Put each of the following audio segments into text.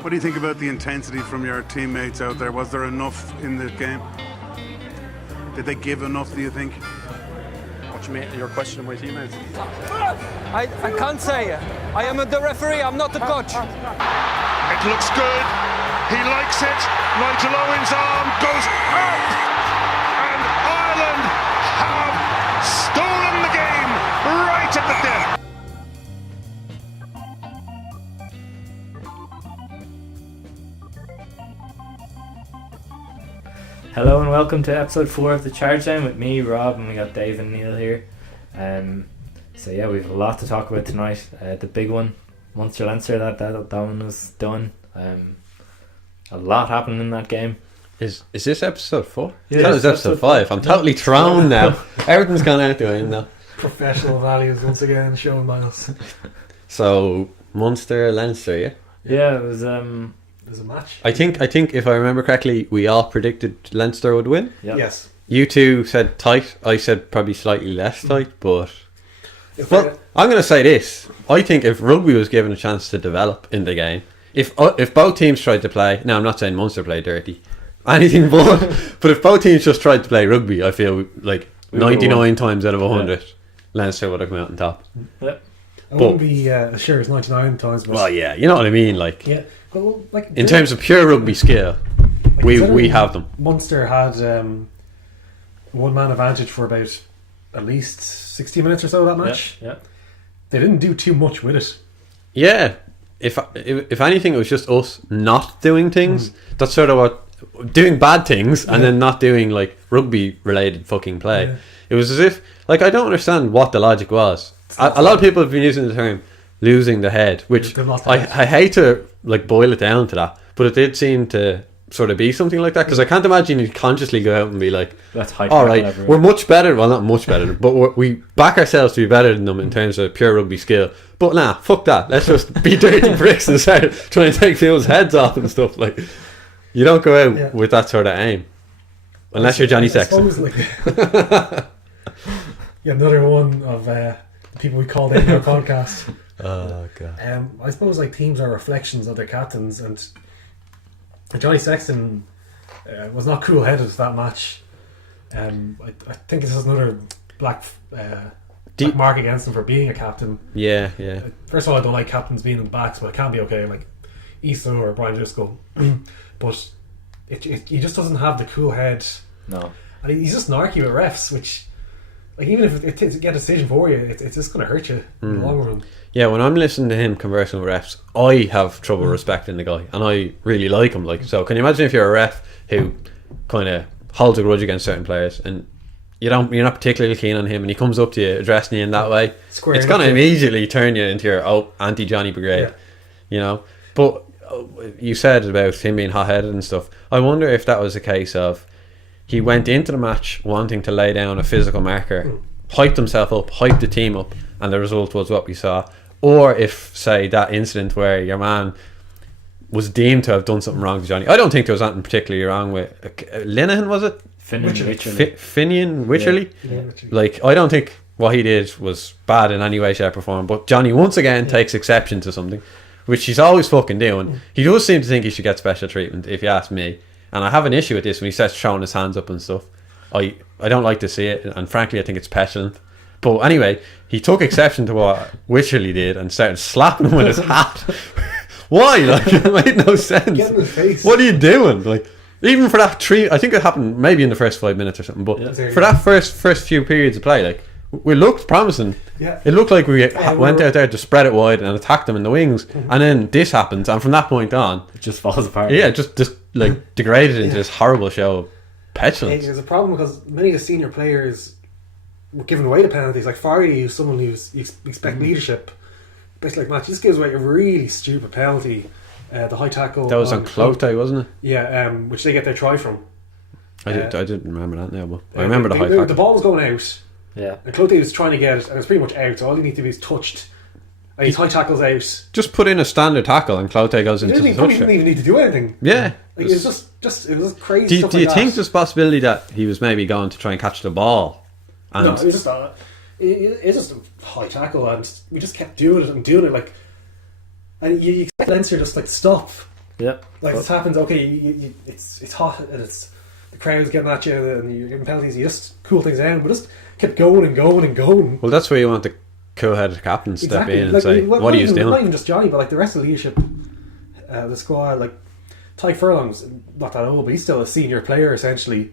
What do you think about the intensity from your teammates out there? Was there enough in the game? Did they give enough, do you think? What you mean? Your question of my teammates? I can't say. I am the referee, I'm not the coach. It looks good. He likes it. Nigel Owen's arm goes up. And Ireland have stolen the game right at the death. Hello and welcome to episode 4 of the Charge Down with me, Rob, and we got Dave and Neil here. So yeah, we have a lot to talk about tonight. The big one, Munster Leinster, that one was done. A lot happened in that game. Is this episode 4? Yeah, I thought it was episode 5. I'm totally thrown now. Everything's gone out the window. Professional values once again shown by us. So Munster Leinster, yeah. Yeah, it was. There's a match. I think if I remember correctly, we all predicted Leinster would win. Yep. Yes. You two said tight. I said probably slightly less tight, but Well, I'm going to say this. I think if rugby was given a chance to develop in the game, if both teams tried to play, now I'm not saying Munster play dirty, anything but if both teams just tried to play rugby, I feel like 99 times out of 100, Leinster would have come out on top. Yep. I wouldn't be as sure as 99 times. But Well, yeah, you know what I mean. Like, yeah. Well, like in terms of pure rugby skill, we have them. Munster had one man advantage for about at least 60 minutes or so that match. Yeah. They didn't do too much with it. Yeah, if anything, it was just us not doing things. That's sort of what doing bad things and then not doing like rugby related fucking play. Yeah. It was as if like I don't understand what the logic was. A lot of people have been using the term losing the head, which They've lost the I head. hate to like boil it down to that, but it did seem to sort of be something like that, because I can't imagine you consciously go out and be like, That's hype. all right, we're much better, well not much better, but we back ourselves to be better than them in terms of pure rugby skill, but nah, fuck that, let's just be dirty bricks and start trying to take people's heads off and stuff. Like, you don't go out with that sort of aim unless you're Johnny Sexton. Like, yeah, another one of the people we called in our podcast. Oh god. I suppose like teams are reflections of their captains, and Johnny Sexton was not cool-headed that match. I think this is another black mark against him for being a captain. Yeah. First of all, I don't like captains being in the backs, but it can be okay, like Issa or Brian Driscoll. But he just doesn't have the cool head. No. And he's just narky with refs, which, like, even if it takes a decision for you, it's just going to hurt you in the long run. Yeah, when I'm listening to him conversing with refs, I have trouble respecting the guy, and I really like him. Like, so can you imagine if you're a ref who kind of holds a grudge against certain players, and you're not particularly keen on him, and he comes up to you addressing you in that way, it's going to immediately turn you into your anti-Johnny Brigade, you know. But you said about him being hot-headed and stuff. I wonder if that was a case of he went into the match wanting to lay down a physical marker, hyped himself up, hyped the team up, and the result was what we saw. Or if, say, that incident where your man was deemed to have done something wrong to Johnny. I don't think there was anything particularly wrong with Linehan, was it? Finian Wycherley? Yeah. Like, I don't think what he did was bad in any way, shape or form, but Johnny once again takes exception to something, which he's always fucking doing. He does seem to think he should get special treatment, if you ask me, and I have an issue with this when he starts throwing his hands up and stuff. I don't like to see it, and frankly I think it's petulant. But anyway, he took exception to what Wycherley did and started slapping him with his hat. Why? Like, it made no sense. Get in his face. What are you doing? Like, even for that I think it happened maybe in the first 5 minutes or something, but for that first few periods of play, like, we looked promising. Yeah. It looked like we went out there to spread it wide and attack them in the wings, and then this happens, and from that point on It just falls apart. yeah, just like degraded into this horrible show of petulance. There's a problem because many of the senior players were giving away the penalties. Like Fardy, who's someone who's you expect leadership. Basically, like, match, he just gives away a really stupid penalty. The high tackle. That was on Clote, wasn't it? Yeah, which they get their try from. I didn't remember that now, but I remember the high tackle. The ball was going out. Yeah. And Clote was trying to get it, and it's pretty much out. So all you need to do is touched. And his high tackle's out. Just put in a standard tackle, and Clote goes into the touch. He didn't even need to do anything. Yeah. Like, it was just crazy. Do you think there's a possibility that he was maybe going to try and catch the ball? And No, it was just it's just a high tackle, and we just kept doing it, like, and you expect Leinster just like stop Yep. Like this happens. Okay, it's hot and it's the crowd's getting at you and you're getting penalties. You just cool things down, but just kept going and going and going. Well, that's where you want the cool-headed captain to step in and like, say, "What are you doing?" Not even just Johnny, but like the rest of the leadership, the squad. Like Ty Furlong's not that old, but he's still a senior player essentially.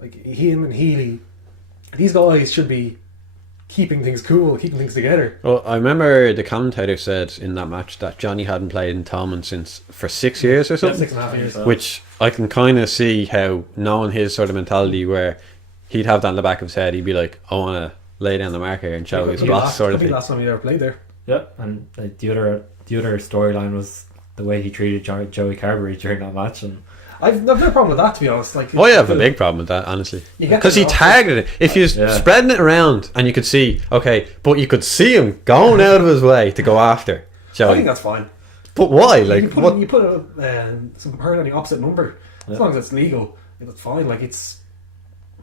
Like him and Healy, these guys should be keeping things cool, keeping things together. Well, I remember the commentator said in that match that Johnny hadn't played in Thomond for 6 years or something. 6.5 years. Which I can kind of see how, knowing his sort of mentality, where he'd have that in the back of his head, he'd be like, I want to lay down the marker and show his boss, sort of Could be thing. last time he ever played there. Yeah, and the other storyline was the way he treated Joey Carberry during that match, and I've no problem with that, to be honest. Like, I have a big problem with that, honestly, You get because the he option. targeted it. If he was spreading it around and you could see, okay, but you could see him going out of his way to go after I Joey. think that's fine. But why? Like, you put, what? you put some hurt on the opposite number, as long as it's legal, it's fine. Like it's.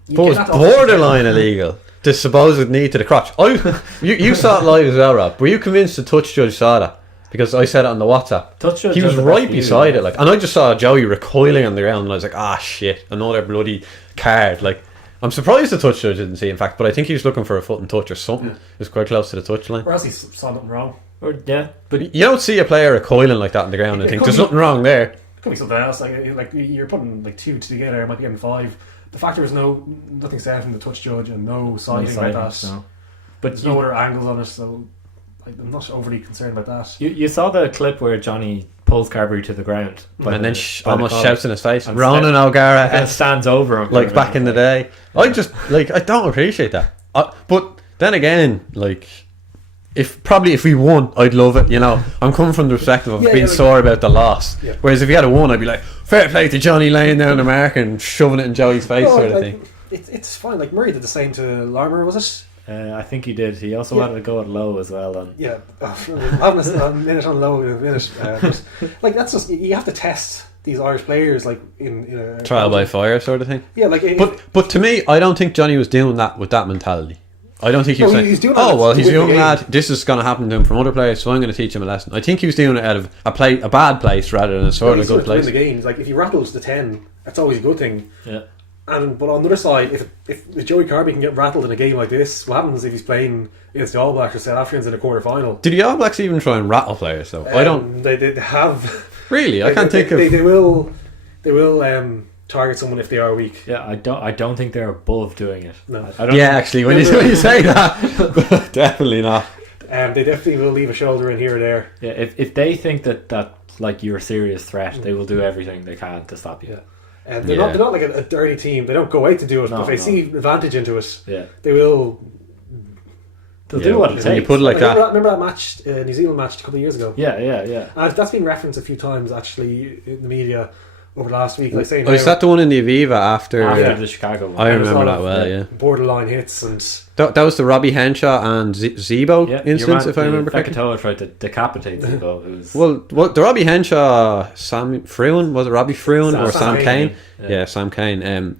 But it was borderline illegal. The supposed knee to the crotch. You saw it live as well, Rob. Were you convinced the touch judge saw that? Because I said it on the WhatsApp. Touch judge He was does the right best beside view, it, like, and I just saw Joey recoiling on the ground, and I was like, "Ah, shit! Another bloody card!" Like, I'm surprised the touch judge didn't see, in fact, but I think he was looking for a foot and touch or something. It was quite close to the touch line. Or else he saw nothing wrong. Or, yeah, but You don't see a player recoiling like that on the ground and It think could there's be- nothing wrong there. It could be something else. Like you're putting like two together, it might be getting 5. The fact there was nothing said from the touch judge and no siding like that. no. But There's no other angles on it, so I'm not overly concerned about that. you saw the clip where Johnny pulls Carberry to the ground, And then by the almost collar, shouts in his face, And Ronan and O'Gara, stands over him, like back in the day. I just, like, I don't appreciate that. But then again, like, if we won, I'd love it, you know. I'm coming from the perspective of being sore about the loss. Yeah. Whereas if you had a won, I'd be like, fair play to Johnny laying down the mark and shoving it in Joey's face, No, sort of like, thing. It's fine. Like Murray did the same to Larmer, was it? I think he did. He also had to go at low as well. And Yeah, having a minute on low in a minute. But, like that's just you have to test these Irish players like in a Trial by fire, sort of thing. Yeah, like But to me, I don't think Johnny was doing that with that mentality. I don't think he was No, saying, he's doing "Oh that well, to he's a win the young game." lad. This is going to happen to him from other players, so I'm going to teach him a lesson." I think he was doing it out of a bad place rather than a sort of he's good to win place. the games. Like if he rattles the 10, that's always a good thing. yeah, But on the other side, if Joey Carby can get rattled in a game like this, what happens if he's playing against the All Blacks or South Africans in a quarter final? Did the All Blacks even try and rattle players though? I don't They have. really. I can't think of. They will. They will target someone if they are weak. yeah. I don't think they're above doing it. No. I don't Yeah, actually, when you say that, definitely not. They definitely will leave a shoulder in here or there. Yeah, if they think that like you're a serious threat, they will do everything they can to stop you. And they're not like a dirty team. They don't go out to do it, No, but if they no. see advantage into it, Yeah, they will. they'll Yeah, do what it when takes. you put it like that. Remember that match, New Zealand match a couple of years ago? Yeah. That's been referenced a few times actually in the media over the last week. Like saying Oh, is that the one in the Aviva after? After the Chicago one. I there was a remember lot that of, well. Yeah, borderline hits and that was the Robbie Henshaw and Zebo Yeah, instance, if I remember correctly. Fekitoa tried to decapitate Zibo. It was Well, the Robbie Henshaw, Sam Fruin, was it Robbie Fruin or Sam Sam Cane. Cane? Yeah, Sam Cane.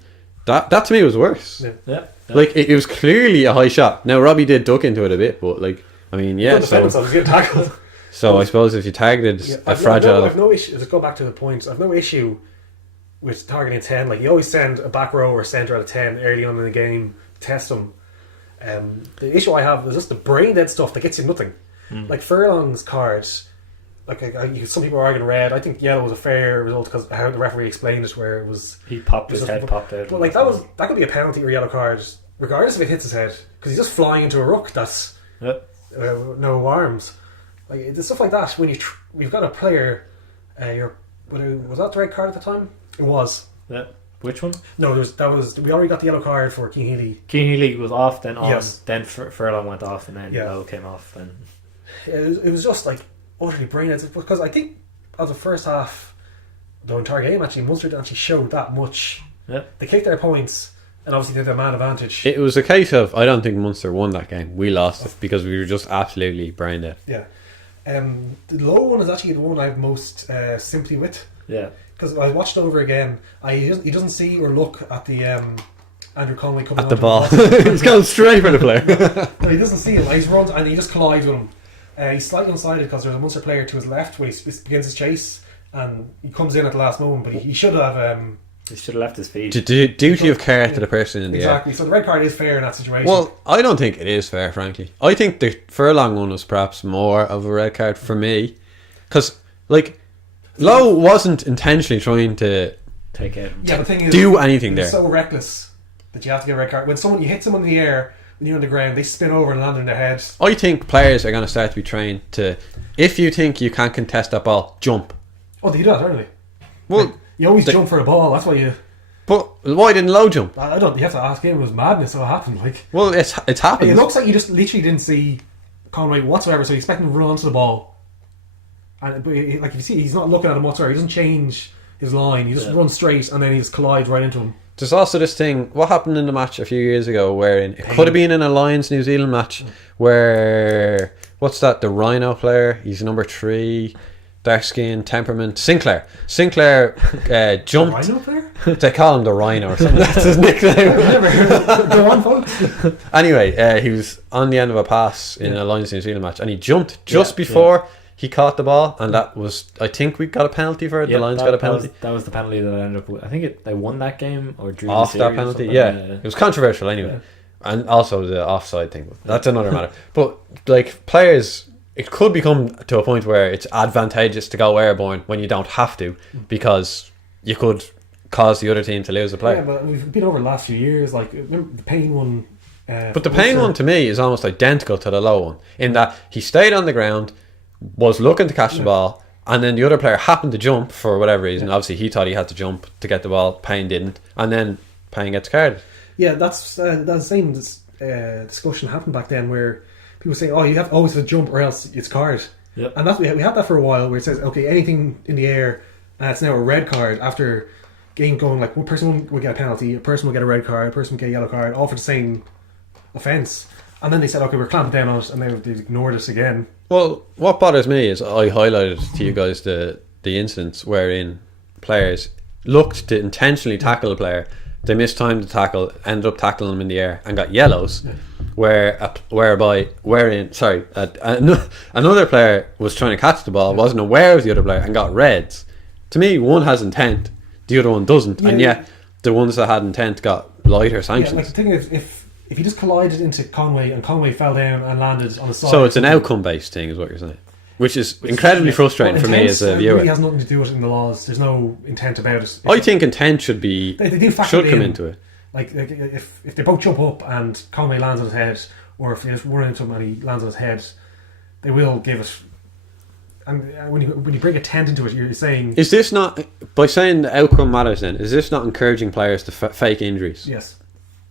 That to me was worse. Yeah. yeah. Like it was clearly a high shot. Now Robbie did duck into it a bit, but like I mean, yeah. Couldn't defend himself, he was getting tackled. So I suppose if you targeted Yeah, a fragile, I've no issue. Let's go back to the points. I've no issue with targeting 10. Like you always send a back row or centre at a 10 early on in the game, test them. The issue I have is just the brain dead stuff that gets you nothing. Like Furlong's cards, like some people are arguing red. I think yellow was a fair result because how the referee explained it, where it was He popped his head, popped out. But like that could be a penalty or yellow card, regardless if it hits his head, because he's just flying into a ruck that's Yep. no arms. Like it's stuff like that. When we've got a player, was that the red card at the time? It was. Yeah. Which one? No, we already got the yellow card for Keane Healy. Keane Healy was off, then on, Yes. then Furlong went off, and then Yeah. Lowe came off. Then It was just like utterly brain dead because I think of the first half, the entire game actually, Munster didn't actually show that much. yeah, They kicked their points and obviously did their man advantage. it was a case of I don't think Munster won that game. We lost it because we were just absolutely brain dead. Yeah. The low one is actually the one I have most sympathy with. yeah. Because I watched it over again. He doesn't see or look at the Andrew Conway coming At the onto ball, he's going straight for the player. No, he doesn't see him. He's runs and he just collides with him. He's slightly unsighted because there's a Munster player to his left when he begins his chase, and he comes in at the last moment, but he should have. He should have left his feet. Duty of care to the person in the air. Exactly. So the red card is fair in that situation. Well, I don't think it is fair, frankly. I think the furlong one was perhaps more of a red card for me, because like Lowe wasn't intentionally trying to Take out. the thing is, do anything it's there. so reckless that you have to get a red card. When you hit someone in the air, when you're on the ground, they spin over and land on their head. I think players are going to start to be trained to, if you think you can't contest that ball, jump. Oh, they do that, don't they? Well, You always jump for a ball. That's why you. but why didn't Lowe jump? I don't. You have to ask him. It was madness. How it happened? Like Well, it's happened. it looks like you just literally didn't see Conway whatsoever. So you expect him to run onto the ball, and but like you see, he's not looking at him whatsoever. He doesn't change his line. He just runs straight, and then he just collides right into him. There's also this thing. What happened in the match a few years ago, wherein it could have been in a Lions New Zealand match, where what's that? The Rhino player. He's number 3. Dark skin, temperament. Sinclair jumped. Rhino player? They call him the Rhino or something. That's his nickname. Go on, folks. Anyway, he was on the end of a pass in a Lions New Zealand match, and he jumped just before he caught the ball, and that was, I think we got a penalty for it. The Lions got a penalty. That was the penalty that I ended up with. I think they won that game or drew Off the that series penalty, or yeah. something. It was controversial anyway. And also the offside thing. That's another matter. But like players, it could become to a point where it's advantageous to go airborne when you don't have to, because you could cause the other team to lose a player. Yeah, but we've been over the last few years. Like remember the Payne one. But the Payne one to me is almost identical to the Lowe one, in that he stayed on the ground, was looking to catch the ball, and then the other player happened to jump for whatever reason. Obviously he thought he had to jump to get the ball, Payne didn't, and then Payne gets carded. Yeah, that's the same discussion happened back then, where people say, "Oh, you have always to jump or else it's card." Yep. And that's we had that for a while, where it says, "Okay, anything in the air, it's now a red card." After game going, like one person will get a penalty, a person will get a red card, a person will get a yellow card, all for the same offence. And then they said, "Okay, we're clamping down on it," and then they ignored us again. Well, what bothers me is I highlighted to you guys the instance wherein players looked to intentionally tackle a player, they mistimed the tackle, ended up tackling them in the air and got yellows, another player was trying to catch the ball, wasn't aware of the other player and got reds. To me, one has intent, the other one doesn't, and yet the ones that had intent got lighter sanctions. Yeah, like the thing is, if you just collided into Conway and Conway fell down and landed on the side, So it's an outcome-based thing, is what you're saying, which is incredibly frustrating for me as a viewer. It really has nothing to do with it in the laws. There's no intent about it. I think intent should be They do factor should it come in. into it. Like if they both jump up and Conway lands on his head, or if you just run into him and he lands on his head, they will give it. And when you bring a tent into it, you're saying, Is this not, by saying the outcome matters then, is this not encouraging players to fake injuries? yes,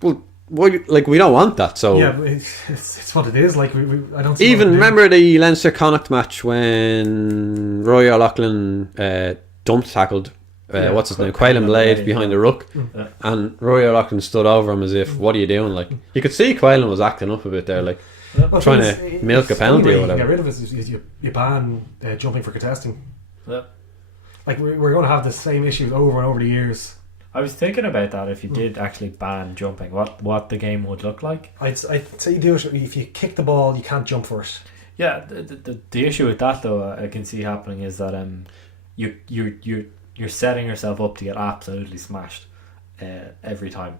Well, we don't want that, so... yeah, but it's what it is. Like I don't see Even what it remember the Leinster Connacht match when Roy O'Loughlin tackled what's his name, Quaylen Blade behind the ruck, and Roy O'Loughlin stood over him as if, what are you doing? Like, you could see Quaylen was acting up a bit there, like trying to milk a penalty or whatever. Get rid of it is you ban jumping for contesting. Yeah. Like we're going to have the same issues over and over the years. I was thinking about that. If you did actually ban jumping, what the game would look like. I'd say you do it if you kick the ball, you can't jump for it. Yeah, the issue with that though, I can see happening is that you're setting yourself up to get absolutely smashed every time.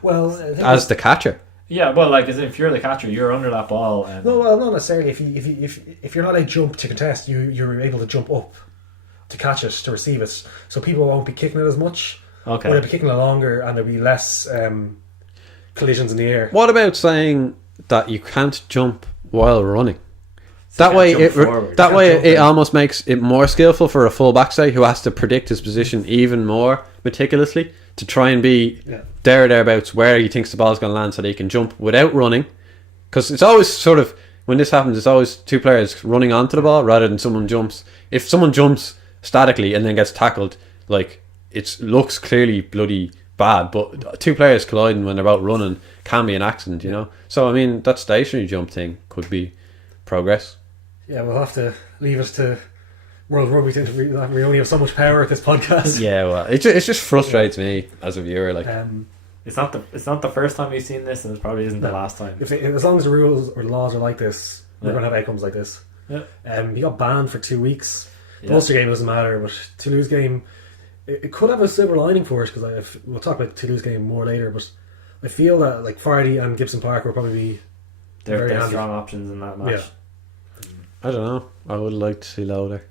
Well, As the catcher. Yeah, well, like as if you're the catcher, you're under that ball. no, well, not necessarily. If you're not allowed to jump to contest, you're able to jump up to catch it, to receive it. So people won't be kicking it as much. Okay. Or they'll be kicking it longer, and there'll be less collisions in the air. What about saying that you can't jump while running? That way, it almost makes it more skillful for a full back, say, who has to predict his position even more meticulously to try and be thereabouts where he thinks the ball's going to land, so that he can jump without running. Because it's always sort of, when this happens, it's always two players running onto the ball rather than someone jumps. If someone jumps statically and then gets tackled, like, it looks clearly bloody bad, but two players colliding when they're about running can be an accident, you know. So I mean, that stationary jump thing could be progress. Yeah, we'll have to leave it to World Rugby to we only have so much power at this podcast. Yeah, well, it just frustrates me as a viewer. Like, it's not the first time we've seen this, and it probably isn't the last time. As long as the rules or the laws are like this, we're going to have outcomes like this. Yeah. He got banned for 2 weeks. The Ulster game doesn't matter, but Toulouse game, it could have a silver lining for us, because we'll talk about the Toulouse game more later, but I feel that like Fardy and Gibson Park will probably be very They're handy. strong options in that match. Yeah. I don't know. I would like to see Lowe there.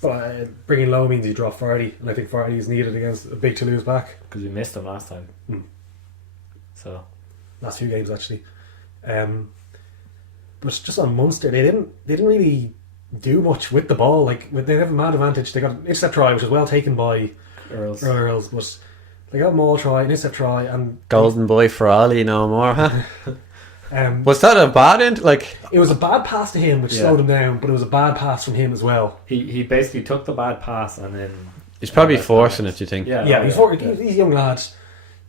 But bringing Lowe means you drop Fardy, and I think Fardy is needed against a big Toulouse back. Because we missed them last time. Hmm. So Last few games actually. But just on Munster, they didn't really do much with the ball. Like they have a mad advantage. They got an intercept try, which was well taken by Earls, but they got a maul try, an intercept try, and Golden boy for Ali no more, huh? was Was that a bad end? Like, it was a bad pass to him, which slowed him down, but it was a bad pass from him as well. he basically took the bad pass and then he's probably forcing it, you think? yeah, These young lads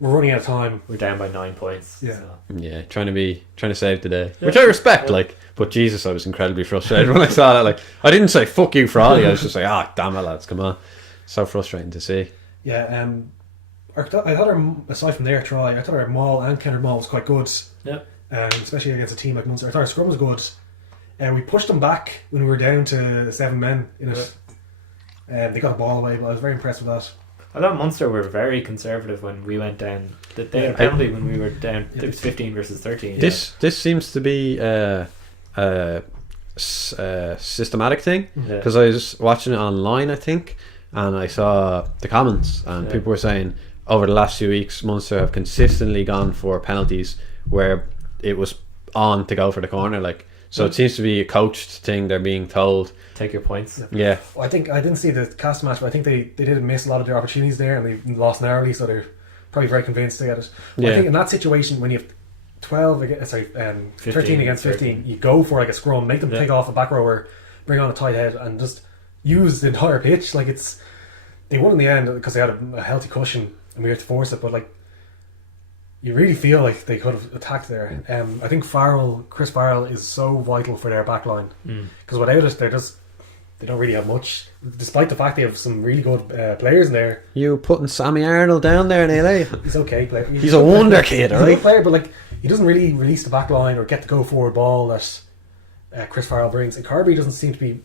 were running out of time. we're down by 9 points. Yeah. So. Yeah, trying to save the day, which I respect. Like, but Jesus, I was incredibly frustrated when I saw that. Like, I didn't say "fuck you" for Ali. I was just like, damn it, lads, come on. So frustrating to see. Yeah, I thought our, aside from their try, I thought our maul and counter maul was quite good. Yeah. Especially against a team like Munster. I thought our scrum was good. We pushed them back when we were down to 7 men in it. They got the ball away, but I was very impressed with that. I thought Munster were very conservative when we went down. They had a penalty when we were down. It was 15 versus 13. This seems to be a systematic thing, because I was watching it online, I think, and I saw the comments, and people were saying over the last few weeks Munster have consistently gone for penalties where it was on to go for the corner. Like, so it seems to be a coached thing. They're being told, take your points. Yeah. Well, I think I didn't see the cast match, but I think they did miss a lot of their opportunities there, and they lost narrowly, so they're probably very convinced to get it. But I think in that situation, when you have 13 against 15, you go for like a scrum, make them take off a back rower, bring on a tight head, and just use the entire pitch. Like, they won in the end because they had a healthy cushion and we had to force it, but like, you really feel like they could have attacked there. I think Chris Farrell is so vital for their back line, because without it, they don't really have much, despite the fact they have some really good players in there. You putting Sammy Arnold down there in LA? He's okay player. He's a wonder kid, He's a right? good player, but like, he doesn't really release the back line or get the go forward ball that Chris Farrell brings. And Carberry doesn't seem to be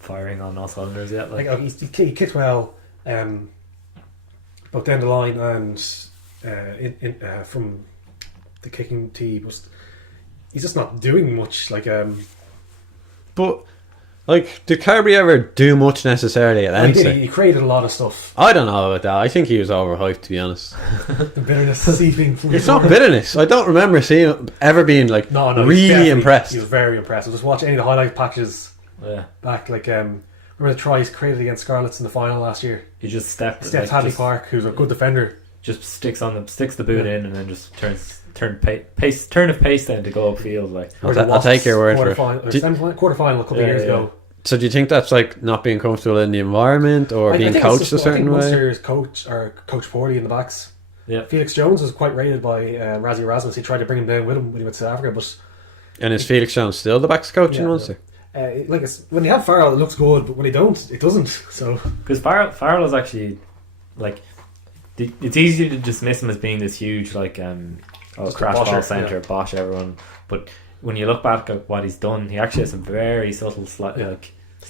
firing on all cylinders yet. he kicked well, both down the line and from the kicking tee, but he's just not doing much. But like, did Carberry ever do much necessarily at Leinster? He created a lot of stuff. I don't know about that. I think he was overhyped, to be honest. The bitterness seeping from It's not bitterness. I don't remember seeing him ever being like really impressed. He was very impressed. Just watch any of the highlight patches back. Like, remember the tries created against Scarlets in the final last year? He just steps Hadley Park, who's a good defender. Just sticks the boot in, and then just turn of pace then to go upfield. Like, I'll take your word for it. Quarterfinal a couple of years ago. So do you think that's like not being comfortable in the environment, or being coached a certain way? Munster's coach poorly in the backs. Yeah. Felix Jones was quite rated by Razzie Erasmus. He tried to bring him down with him when he went to South Africa, but and is Felix Jones still the backs coach in Munster? When you have Farrell, it looks good, but when you don't, it doesn't. So because Farrell is actually like, it's easy to dismiss him as being this huge crash ball centre, bosh everyone, but when you look back at what he's done, he actually has some very subtle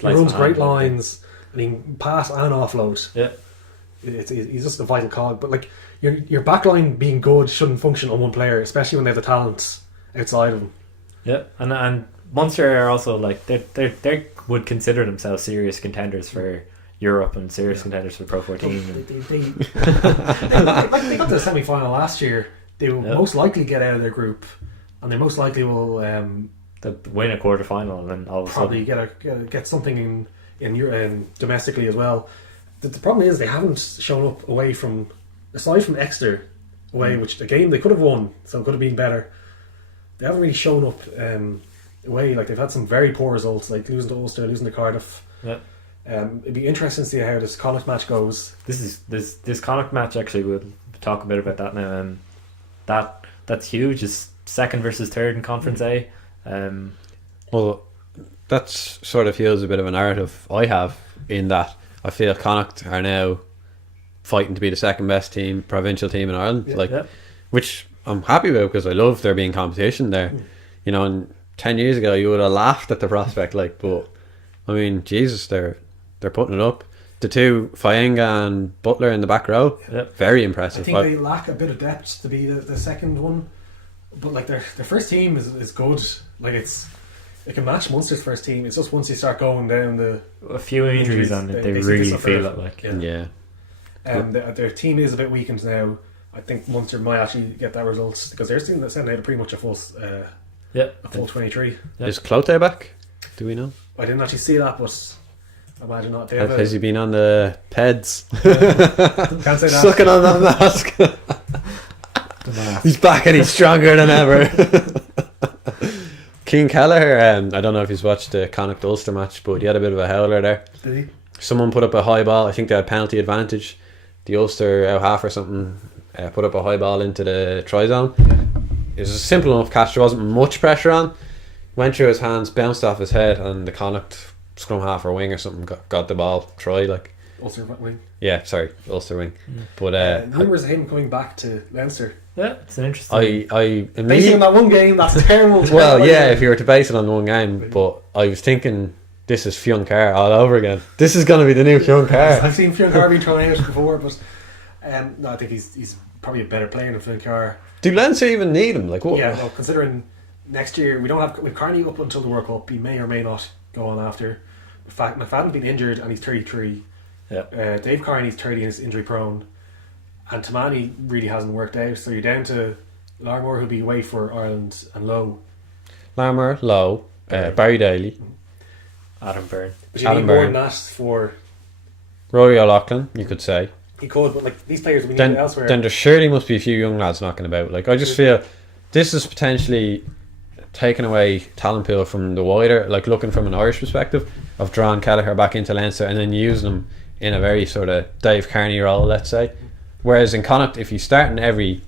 he runs great lines, and he can pass and offload. Yeah, he's just a vital cog. But like, your backline being good shouldn't function on one player, especially when they have the talent outside of him. Yeah, and Munster are also like, they would consider themselves serious contenders for Europe and serious contenders for Pro 14. They got to the semi-final last year. They will most likely get out of their group, and they most likely will win a quarter final, and then all of a probably sudden get something in domestically as well. The problem is they haven't shown up away from, aside from Exeter away, which the game they could have won, so it could have been better. They haven't really shown up away. Like, they've had some very poor results, like losing to Ulster, losing to Cardiff. Yeah. It'd be interesting to see how this Connacht match goes. This Connacht match, actually, we'll talk a bit about that now. That's huge. It's second versus third in Conference A. Well, that sort of feels a bit of a narrative I have, in that I feel Connacht are now fighting to be the second best provincial team in Ireland. Which I'm happy about, because I love there being competition there. You know, and 10 years ago you would have laughed at the prospect, but I mean, Jesus, they're they're putting it up. The two, Faenga and Butler in the back row, Yep. very I impressive. think they lack a bit of depth to be the second one, but like their first team is good. Like it can match Munster's first team. It's just once you start going down the A few injuries on it, they seem to really suffer. feel it. Like, yeah. Their team is a bit weakened now. I think Munster might actually get that result because their team that sent out pretty much a full yeah, 23. Yeah. Is Clote back? Do we know? I didn't actually see that, but I imagine not. They have Has he been on the peds? can't say that. Sucking on that mask. the mask. He's back and he's stronger than ever. Keane Kelleher, I don't know if he's watched the Connacht Ulster match, but he had a bit of a howler there. Did he? Someone put up a high ball. I think they had penalty advantage. The Ulster out half or something put up a high ball into the try zone. It was a simple enough catch. There wasn't much pressure on. Went through his hands, bounced off his head, and the Connacht scrum half or wing or something got the ball. Try like. Ulster wing. Yeah, sorry, Ulster wing. But rumours of him coming back to Leinster. Yeah, it's an interesting. I Basing on immediately. that one game, that's terrible. Well, yeah, if you were to base it on one game, but I was thinking this is Fionn Carr all over again. This is going to be the new Fionn Carr. I've seen Fionn Carr being thrown out before, but no, I think he's probably a better player than Fionn Carr. Do Leinster even need him? Like what? Yeah, no, considering next year with Carney up until the World Cup, he may or may not go on after. In fact, McFadden's been injured and he's 33. Yeah. Dave Carney's 30 and he's injury prone, and Tamani really hasn't worked out. So you're down to Larmore, who'll be away for Ireland, and Lowe. Larmour, Lowe, Barry Daly, Adam Byrne. But you Adam need more Byrne. than that for Rory O'Loughlin. You could say. he could, but like these players we need Then elsewhere. there surely must be a few young lads knocking about. Like I just feel this is potentially taking away talent pool from the wider, like looking from an Irish perspective of drawing Kelleher back into Leinster and then using them in a very sort of Dave Carney role, let's say. Whereas in Connacht, if you start in every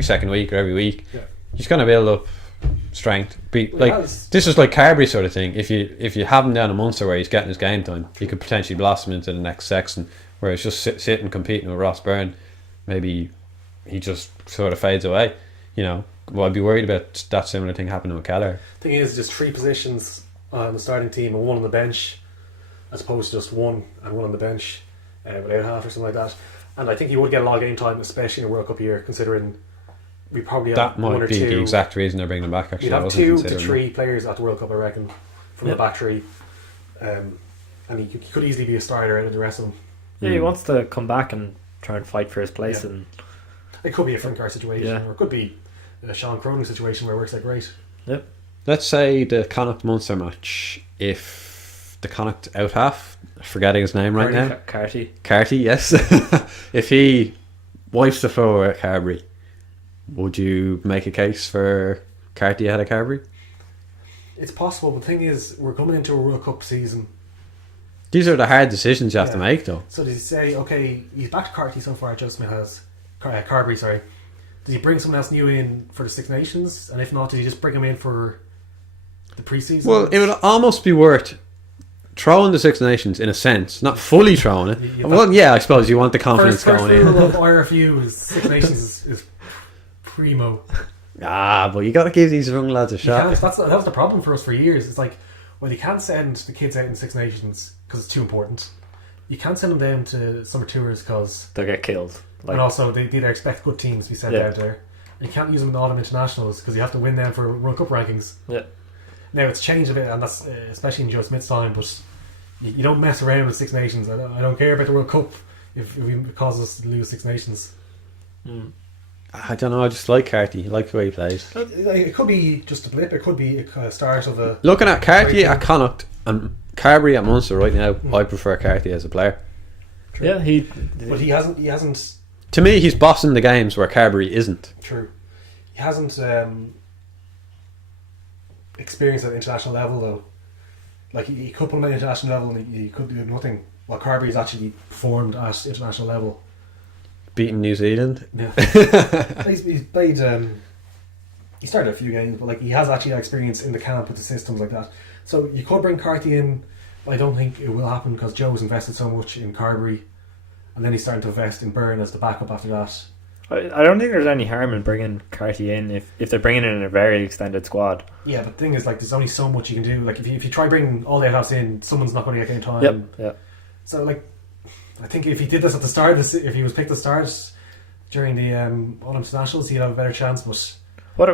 second week or every week, Yeah. you're just going to build up strength. Like has. this is like Carberry sort of thing. If you have him down a Munster where he's getting his game time, he could potentially blossom into the next section. Whereas just sitting competing with Ross Byrne, maybe he just sort of fades away. You know, well, I'd be worried about that similar thing happening with Keller. Thing is, just 3 positions on the starting team and 1 on the bench, as opposed to just 1 and 1 on the bench without half or something like that. And I think he would get a lot of game time, especially in a World Cup year, considering we probably have That 1 might or be 2. the exact reason they're bringing him back. Actually, You'd I have wasn't 2 to considering 3 players at the World Cup, I reckon, from Yep. the back 3. And he could easily be a starter out of the rest of them. Yeah, he wants to come back and try and fight for his place. Yeah. And It could be a Frinkar situation, Yeah. or it could be a Sean Cronin situation where it works out great. yep. Let's say the Connacht Munster match. If the Connacht out half, forgetting his name right now, Carty. Carty, yes. If he wipes the floor at Carberry, would you make a case for Carty ahead of Carberry? It's possible, but the thing is, we're coming into a World Cup season. These are the hard decisions you have to Yeah. make, though. So does he say, okay, he's back to Carty so far, Joe Smith has. Carberry, sorry. Does he bring someone else new in for the Six Nations? And if not, does he just bring him in for the pre-season? Well, it would almost be worth throwing the Six Nations in a sense, not fully throwing it. You- Well, yeah, I suppose you want the confidence first going rule in. of IRFU is Six Nations is primo. But you got to give these young lads a You can't, shot. that was the problem for us for years. It's like, well, you can't send the kids out in Six Nations because it's too important. You can't send them down to summer tours because, They'll get killed. Like, and also they expect good teams to be sent Yeah. out there. And you can't use them in the autumn internationals because you have to win them for World Cup rankings. yeah. Now it's changed a bit, and that's especially in Joe Smith's time. But you don't mess around with Six Nations. I don't care about the World Cup if it causes us to lose Six Nations. I don't know, I just like Carty. I like the way he plays. It could be just a blip. It could be a start of a. Looking at Carty Great at Connacht and Carberry at Munster right now, I prefer Carty as a player. Yeah, he. But he hasn't. To me, he's bossing the games where Carberry isn't. True. He hasn't experienced at international level though. Like he could put him at international level and he could do nothing. While Carberry's actually performed at international level. Beating New Zealand. Yeah. he's played. He started a few games, but like he has actually had experience in the camp with the systems like that. So you could bring Carty in. But I don't think it will happen because Joe's invested so much in Carberry, and then he's starting to invest in Byrne as the backup after that. I don't think there's any harm in bringing Carty in if they're bringing in a very extended squad. Yeah, but the thing is, like, there's only so much you can do. Like, if you try bringing all the outhouse in, someone's not going to get game time. Yep. Yeah. So like, I think if he did this at the start, if he was picked to start during the All Internationals, he'd have a better chance. But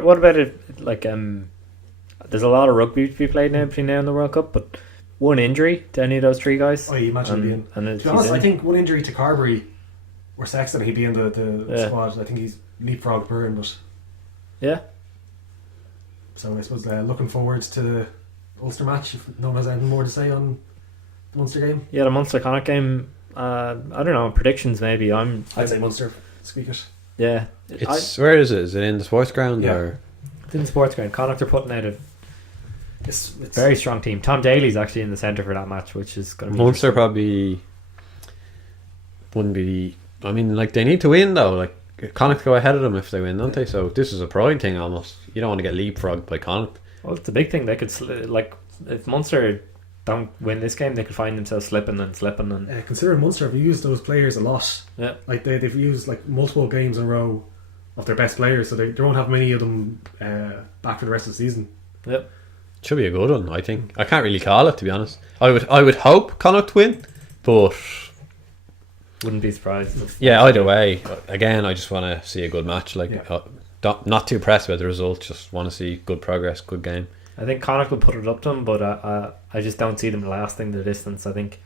What about it? Like, there's a lot of rugby to be played now between now and the World Cup, but one injury to any of those three guys. oh, you imagine being. And To be honest, I think one injury to Carberry or Sexton, he'd be in the squad. I think he's leapfrog Byrne, but yeah. so I suppose looking forward to the Ulster match. If no one has anything more to say on the Munster game, Yeah, the Munster Connacht game. I don't know, predictions maybe. I'd say Munster squeak it. Yeah. Where is it? Is it in the sports ground Yeah. or? It's in the sports ground. Connacht are putting out a It's very strong team. Tom Daly's actually in the centre for that match, which is going to be Munster probably wouldn't be. I mean, like they need to win though. Like Connacht go ahead of them if they win, don't they? So this is a pride thing almost. You don't want to get leapfrogged by Connacht. Well, it's a big thing. They could like if Munster don't win this game, they could find themselves slipping and considering Munster have used those players a lot. yeah. Like they've used like multiple games in a row of their best players, so they won't have many of them back for the rest of the season. Yep. Should be a good one, I think. I can't really call it, to be honest. I would hope Connacht win, but Wouldn't be surprised. yeah, either way. Again, I just want to see a good match. Like, Yeah. not too pressed about the result. Just want to see good progress, good game. I think Connacht will put it up to them, but I just don't see them lasting the distance. I think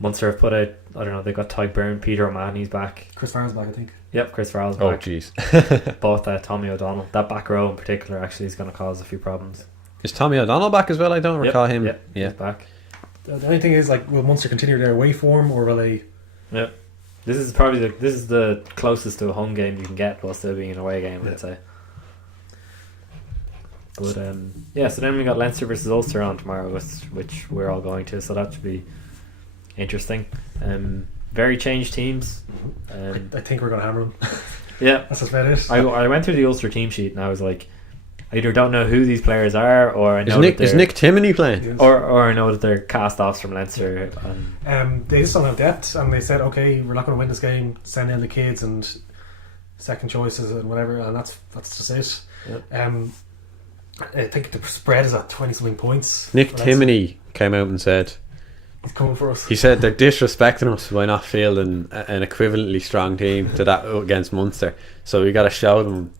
Munster have put out, I don't know, they've got Ty Byrne, Peter O'Mahony's back. Chris Farrell's back, I think. Yep, Chris Farrell's Oh, back. jeez. Both Tommy O'Donnell. That back row in particular actually is going to cause a few problems. Is Tommy O'Donnell back as well? I don't recall him. Yep, Yeah. he's back. The only thing is, like, will Munster continue their away form, or will they? Yep. This is probably the closest to a home game you can get while still being an away game, I'd say. But so then we got Leinster versus Ulster on tomorrow, which we're all going to, so that should be interesting. Very changed teams. I think we're going to hammer them. Yeah, That's about it. I went through the Ulster team sheet and I was like, I either don't know who these players are, or I know Is Nick Timoney playing? Yes. or I know that they're cast-offs from Leinster. They just don't have depth, and they said, okay, we're not going to win this game. Send in the kids and second choices and whatever, and that's just it. Yep. I think the spread is at 20 something points. Nick for Leinster. Timoney came out and said He's coming for us. he said they're disrespecting us by not fielding an equivalently strong team to that against Munster. So we got to show them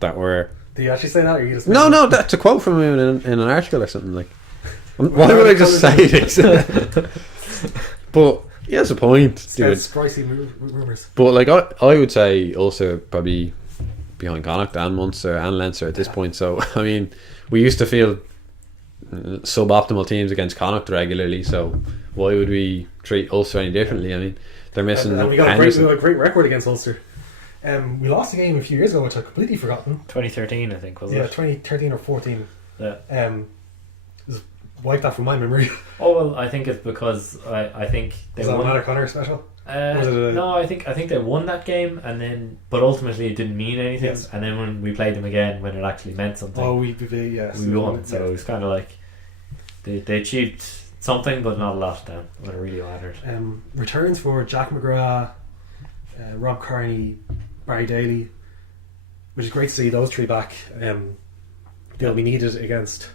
that we're. Do you actually say that, or you just No, that's a quote from him in an article or something like. Why would I just say this? But he has a point, dude. Pricey rumours. But like I would say also probably behind Connacht and Munster and Leinster at this point. So I mean, we used to field suboptimal teams against Connacht regularly. So why would we treat Ulster any differently? I mean, they're missing. And we got Henderson. a great record against Ulster. We lost a game a few years ago, which I'd completely forgotten. 2013, I think, was Yeah, it? 2013 or 14. Yeah. Just wiped that from my memory. Oh well, I think it's because I think they Is that won. another Connor special? Was it a- No, I think they won that game, and then but ultimately it didn't mean anything. Yes. And then when we played them again, when it actually meant something, Oh, we won. So it was kind of like they achieved something, but not a lot down when it really mattered. Returns for Jack McGrath, Rob Kearney, Barry Daly, which is great to see those three back. They'll be needed against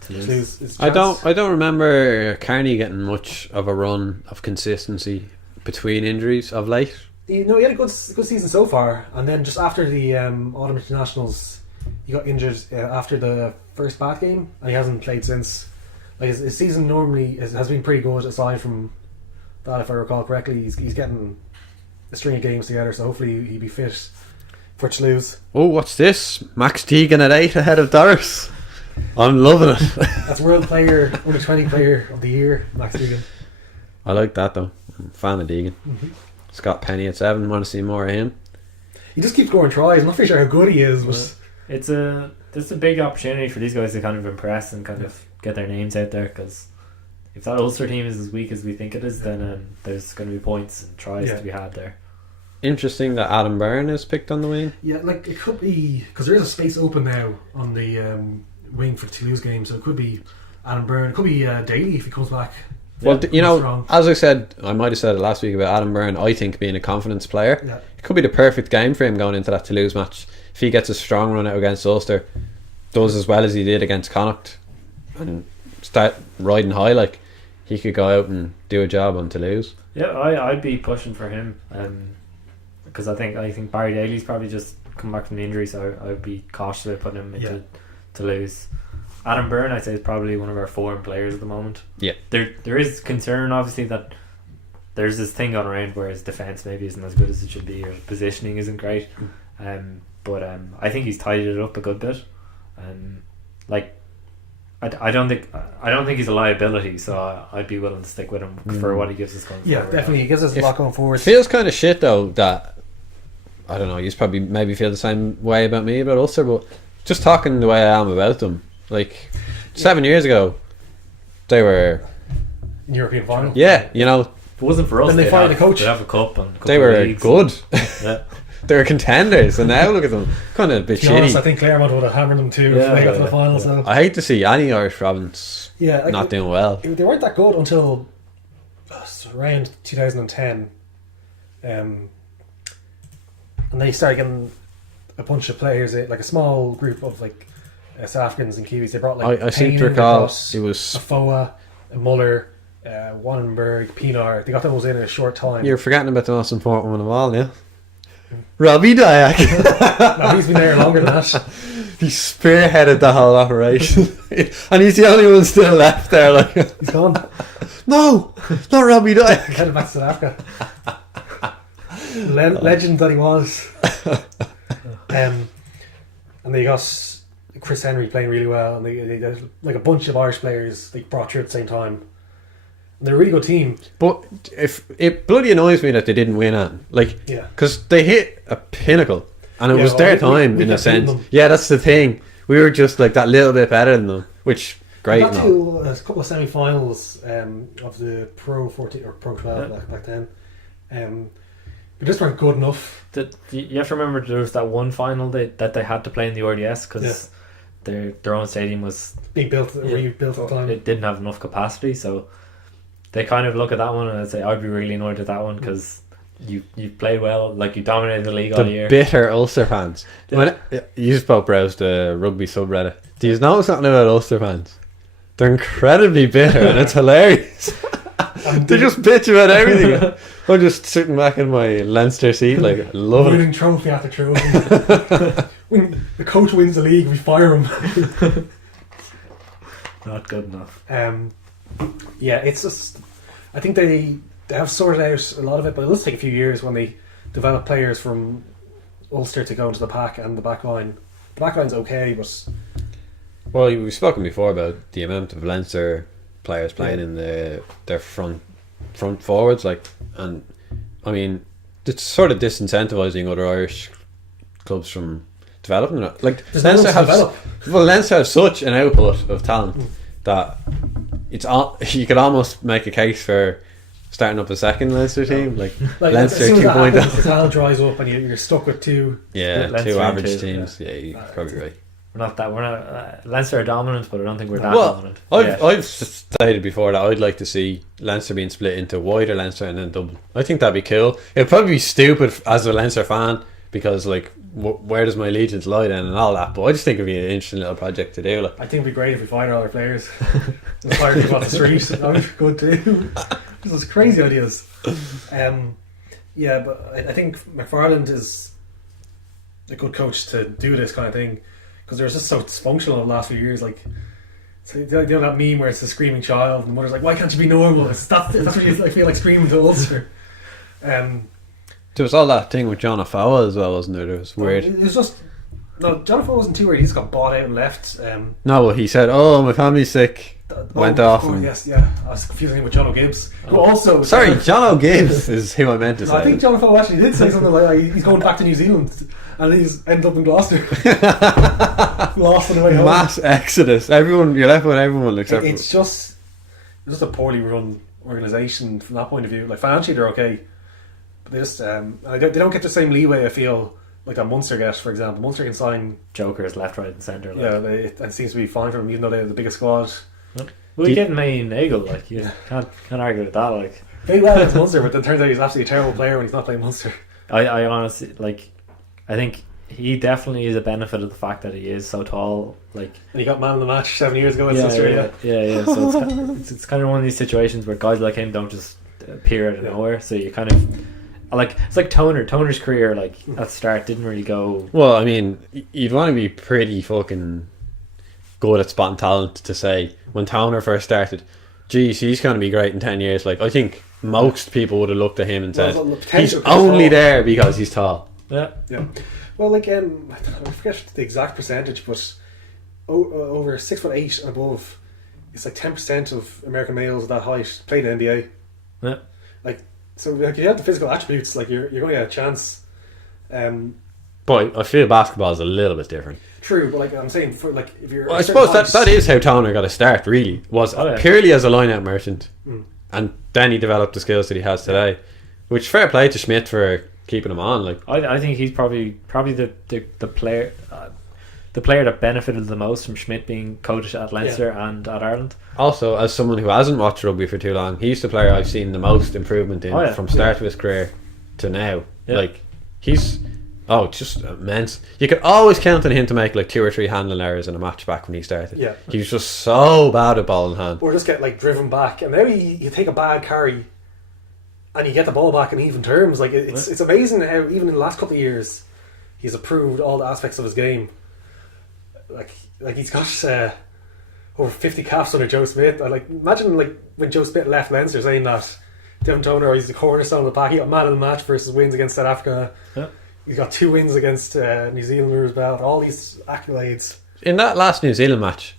Toulouse. I don't remember Carney getting much of a run of consistency between injuries of late. He had a good season so far, and then just after the Autumn Internationals, he got injured after the first Bath game, and he hasn't played since. Like his season normally has been pretty good, aside from that, if I recall correctly. He's getting a string of games together, so hopefully he'll be fit for Toulouse. Oh, what's this? Max Teagan at 8 ahead of Doris. I'm loving it. That's World Player, Under 20 Player of the Year, Max Deegan. I like that though. I'm a fan of Deegan. Scott Penny at 7. Want to see more of him? He just keeps scoring tries. I'm not really sure how good he is, but It's a big opportunity for these guys to kind of impress and kind of get their names out there, because if that Ulster team is as weak as we think it is, then there's going to be points and tries to be had there. Interesting that Adam Byrne is picked on the wing. yeah, like it could be, because there is a space open now on the wing for the Toulouse game, so it could be Adam Byrne. It could be Daly if he comes back. Well, you know, Strong. as I said, I might have said it last week about Adam Byrne. I think being a confidence player, Yeah. it could be the perfect game for him going into that Toulouse match. If he gets a strong run out against Ulster, does as well as he did against Connacht, and start riding high, like he could go out and do a job on Toulouse. Yeah, I'd be pushing for him, because I think Barry Daly's probably just come back from the injury, so I'd be cautious about putting him into Toulouse. Adam Byrne, I'd say, is probably one of our foreign players at the moment. Yeah, there is concern, obviously, that there's this thing going around where his defence maybe isn't as good as it should be, or his positioning isn't great. But I think he's tidied it up a good bit. I don't think he's a liability, so I'd be willing to stick with him for what he gives us going forward. Yeah, definitely. He gives us a lot going forward. It feels kind of shit though that, I don't know, you probably maybe feel the same way about me about Ulster, but just talking the way I am about them, like 7 years ago they were European final. yeah, you know, If it wasn't for us, Then they fired the coach. They'd have a cup and a couple they of were leagues. good. Yeah. They were contenders, and now look at them, kind of a bit To be honest, I shitty. think Claremont would have hammered them too Yeah, if they got to yeah, the final. yeah. So I hate to see any Irish province yeah, not doing well. They weren't that good until around 2010, and then you started getting a bunch of players, like a small group of like South Africans and Kiwis. They brought like I seem Payne, to recall Ross, it was. Afoa, Muller, Wannenberg, Pienaar. They got those in a short time. You're forgetting about the most important one of all, yeah. Robbie Dyack. No, he's been there longer than that. He spearheaded the whole operation, and he's the only one still left there. Like, He's gone. no, not Robbie Dyack. Headed back to South Africa. Legend that he was. And they got Chris Henry playing really well, and they did like a bunch of Irish players they brought through at the same time. And they're a really good team. But if it bloody annoys me that they didn't win it, like, Yeah. because they hit a pinnacle, and it Yeah, was well, their we time in a kept beating sense. them. Yeah, that's the thing. We were just like that little bit better than them, which great. Got and all. to a couple of semi-finals of the Pro 14 or Pro 12 back then. But just weren't good enough. You have to remember there was that one final that they had to play in the RDS because their own stadium was Being built, rebuilt at the time. it didn't have enough capacity, so they kind of look at that one and I'd say I'd be really annoyed at that one because you played well, like you dominated the league all The year. bitter Ulster fans. When you just both browsed the rugby subreddit. Do you know something about Ulster fans? They're incredibly bitter, and it's hilarious. They just bitch about everything. I'm just sitting back in my Leinster seat, like loving it. Winning trophy after trophy. When the coach wins the league, we fire him. Not good enough. Yeah, it's just. I think they have sorted out a lot of it, but it'll take a few years when they develop players from Ulster to go into the pack and the back line. The back line's okay, but Well, we've spoken before about the amount of Leinster players playing in their front forwards, like, and I mean, it's sort of disincentivizing other Irish clubs from developing it. Like, There's no one to develop. Leinster have such an output of talent that it's all, you could almost make a case for starting up a second Leinster team, like Leinster as soon as that 2.0. happens, the talent dries up and you're stuck with two. Yeah, Leinster two and average two, teams. Yeah, you're probably right. We're not Leinster are dominant, but I don't think we're that Well, dominant. I've stated before that I'd like to see Leinster being split into wider Leinster and then Dublin. I think that'd be cool. It'd probably be stupid as a Leinster fan because, like, where does my allegiance lie then and all that, but I just think it'd be an interesting little project to do. Like, I think it'd be great if we fired all our players. Just fired people off the street. That would be good too. This is crazy ideas. Yeah, but I think McFarland is a good coach to do this kind of thing because they're just so dysfunctional in the last few years. Like, so you know that meme where it's the screaming child and the mother's like, "Why can't you be normal?" That's what I feel like screaming to Ulster. there was all that thing with John Afoa as well, wasn't there? It was weird. It was just Jonathan wasn't too worried. He just got bought out and left. No, well, he said, "Oh, my family's sick." Went off. Oh, And, yes, yeah. I was confusing him with John O'Gibbs. Who also sorry, John O'Gibbs is who I meant to say. I think Jonathan actually did say something like he's going back to New Zealand and he's ended up in Gloucester. Lost on the way home. Mass exodus. You're left with everyone except for It's just a poorly run organisation from that point of view. Like, financially they're okay, but they just they don't get the same leeway, I feel, like that Munster get, for example. Munster can sign Jokers left, right, and centre. Like. yeah, it seems to be fine for them even though they have the biggest squad. Well, you get Maine Nagel, like you can't argue with that. Like, Played well against Munster, but then turns out he's absolutely a terrible player when he's not playing Munster. I honestly like. I think he definitely is a benefit of the fact that he is so tall. Like, And he got man of the match 7 years ago in Australia. yeah. So it's kind of one of these situations where guys like him don't just appear out of nowhere. So you kind of like, it's like Toner's career, like at the start didn't really go. Well, I mean, you'd want to be pretty fucking good at spotting talent to say when Toner first started, geez, he's going to be great in 10 years. Like, I think most people would have looked at him and said, he's only there because he's tall. Yeah. Well, like I forget the exact percentage, but over 6'8" and above, it's like 10% of American males of that height play the NBA. Yeah. Like, so like, if you have the physical attributes, like you're going to get a chance. But I feel basketball is a little bit different. True, but like I'm saying, for like if you're, Well, I suppose that is how Toner got a start. Really, was purely as a line-out merchant, and then he developed the skills that he has today. Which fair play to Schmidt for keeping him on. Like, I think he's probably the player. The player that benefited the most from Schmidt being coached at Leinster and at Ireland. also, as someone who hasn't watched rugby for too long, he's the player I've seen the most improvement in from start of his career to now. Yeah. Like, he's just immense. You could always count on him to make like 2 or 3 handling errors in a match back when he started. Yeah. He was just so bad at ball in hand. or just get like driven back, and now you take a bad carry, and you get the ball back in even terms. Like it's amazing how even in the last couple of years, he's improved all the aspects of his game. Like he's got over 50 caps under Joe Smith. I like imagine like when Joe Smith left Leinster saying that Devon Toner, he's the cornerstone of the pack. He got man of the match versus wins against South Africa. Yeah. He's got 2 wins against New Zealand as well. All these accolades. In that last New Zealand match,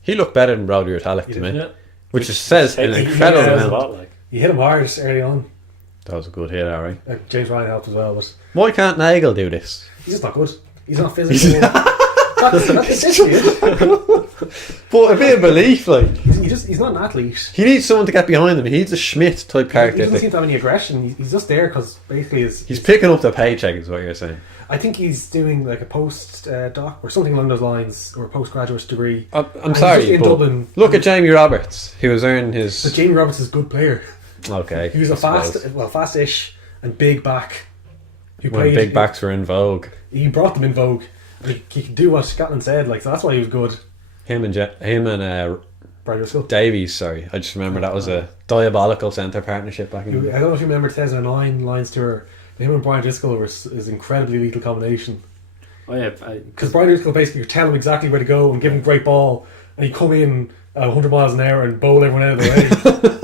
he looked better than Brody Retallick to me. Yeah. Which just says an incredible amount. He hit him hard early on. That was a good hit, alright. James Ryan helped as well, but Why can't Nagel do this? he's just not good. He's not physical. that's essentially it. But a bit of belief, like, He's not an athlete. he needs someone to get behind him. He needs a Schmidt type He character. doesn't seem to have any aggression. He's just there because basically He's picking up the paycheck, is what you're saying. I think he's doing like a post doc or something along those lines, or a postgraduate degree. I'm And sorry, he's just in but Dublin. look at Jamie Roberts, who was earning But his. Jamie Roberts is a good player. Okay, He was a I suppose. fast-ish and big back. Who When big backs were in vogue. He brought them in vogue. He could do what Scotland said, like so that's why he was good. Him and Brian Driscoll. Davies, sorry, I just remember that was a diabolical centre partnership back in the I day. don't know if you remember 2009 Lions tour. Him and Brian Driscoll is incredibly lethal combination. Oh yeah, Because Brian Driscoll basically you tell him exactly where to go and give him a great ball, and he come in at 100 miles an hour and bowl everyone out of the way.